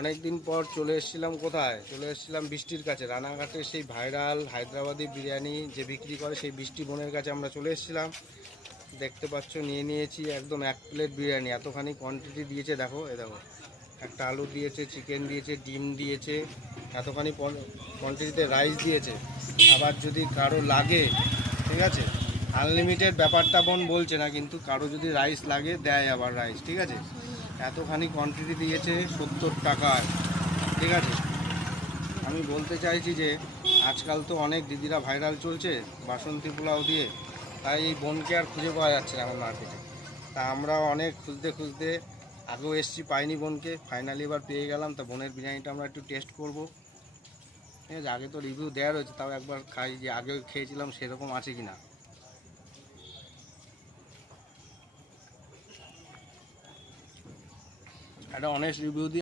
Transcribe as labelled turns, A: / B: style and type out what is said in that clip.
A: অনেক দিন পর চলে এসেছিলাম কোথায়? চলে এসেছিলাম বৃষ্টির কাছে। রানাঘাটে সেই ভাইরাল হায়দ্রাবাদি বিরিয়ানি যে বিক্রি করে, সেই বৃষ্টি বোনের কাছে আমরা চলে এসেছিলাম। দেখতে পাচ্ছ, নিয়ে নিয়েছি একদম এক প্লেট বিরিয়ানি। এতখানি কোয়ান্টিটি দিয়েছে, দেখো, এ দেখো। একটা আলু দিয়েছে চিকেন দিয়েছে, ডিম দিয়েছে, এতখানি কোয়ান্টিটিতে রাইস দিয়েছে। আবার যদি কারও লাগে, ঠিক আছে? আনলিমিটেড ব্যাপারটা বোন বলছে না, কিন্তু কারও যদি রাইস লাগে, দেয় আবার রাইস ঠিক আছে? এতখানি কোয়ান্টিটি দিয়েছে সত্তর টাকায়। ঠিক আছে? আমি বলতে চাইছি যে, আজকাল তো অনেক দিদিরা ভাইরাল চলছে বাসন্তী পোলাও দিয়ে। তাই এই বোনকে আর খুঁজে পাওয়া যাচ্ছে না এখন মার্কেটে তা আমরা অনেক খুঁজতে খুঁজতে আগেও এসছি পাইনি বোনকে। ফাইনালি এবার পেয়ে গেলাম। তা বোনের বিরিয়ানিটা আমরা একটু টেস্ট করব। ঠিক আছে? আগে তো রিভিউ দেওয়া রয়েছে, তাও একবার খাই যে আগে খেয়েছিলাম সেরকম আছে কি না একটা অনেস্ট রিভিউ দিয়ে